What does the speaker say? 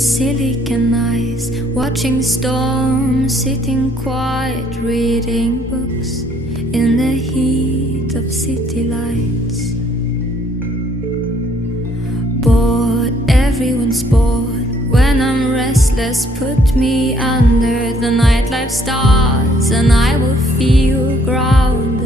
silicon eyes, watching storms, sitting quiet, reading books in the heat of city lights. Bored, everyone's bored. When I'm restless, put me under the nightlife stars, and I will feel grounded.